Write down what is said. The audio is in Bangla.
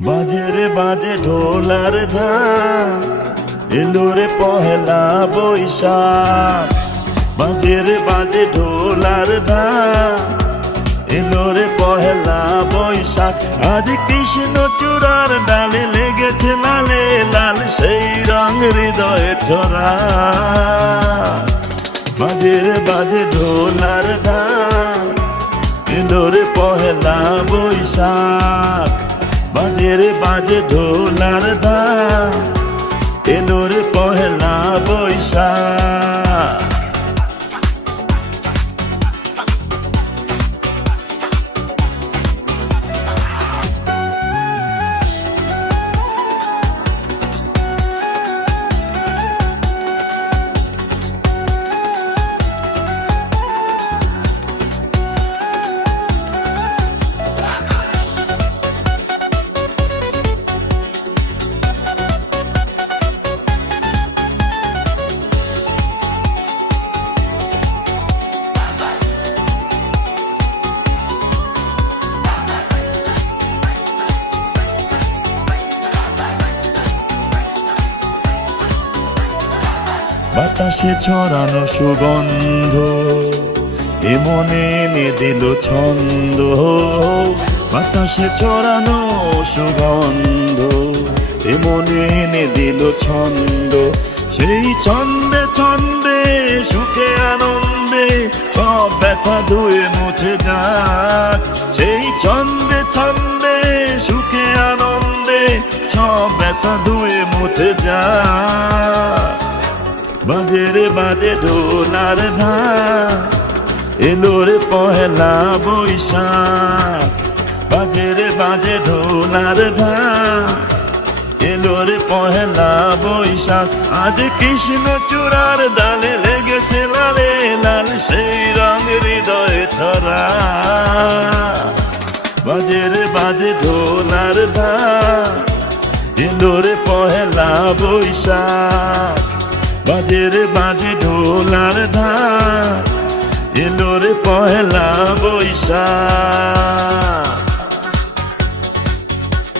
বাজে রে বাজে ঢোলার ঢাক, এলো রে পহেলা বৈশাখ। বাজে রে বাজে ঢোলার ঢাক, এলো রে পহেলা বৈশাখ। আজ কৃষ্ণ চূড়ার ডালে লেগেছে লালে লাল, সেই রং হৃদয়ে ছড়া। বাজে রে বাজে ঢোলার ঢাক, এলো রে পহেলা বৈশাখ। বাজে রে বাজে ঢোলার ঢাক, এলো রে পহেলা বৈশাখ। বাতাসে ছড়ানো সুগন্ধ এ মনে এনে দিল ছন্দ। বাতাসে ছড়ানো সুগন্ধ এ মনে এনে দিল ছন্দ। সেই ছন্দে ছন্দে সুখে আনন্দে সব ব্যথা ধুয়ে মুছে যাক। সেই ছন্দে ছন্দে সুখে আনন্দে সব ব্যথা ধুয়ে মুছে যাক। বাজে রে বাজে ঢোলার ঢাক, এলো রে পহেলা বৈশাখ। বাজে রে বাজে ঢোলার ঢাক, এলো রে পহেলা বৈশাখ। আজ কৃষ্ণ চূড়ার ডালে লেগেছে লালে লাল, সেই রং হৃদয়ে ছড়া। বাজে রে বাজে ঢোলার ঢাক, এলো রে পহেলা বৈশাখ। বাজে রে বাজে ঢোলার ঢাক, এলো রে পহেলা বৈশাখ।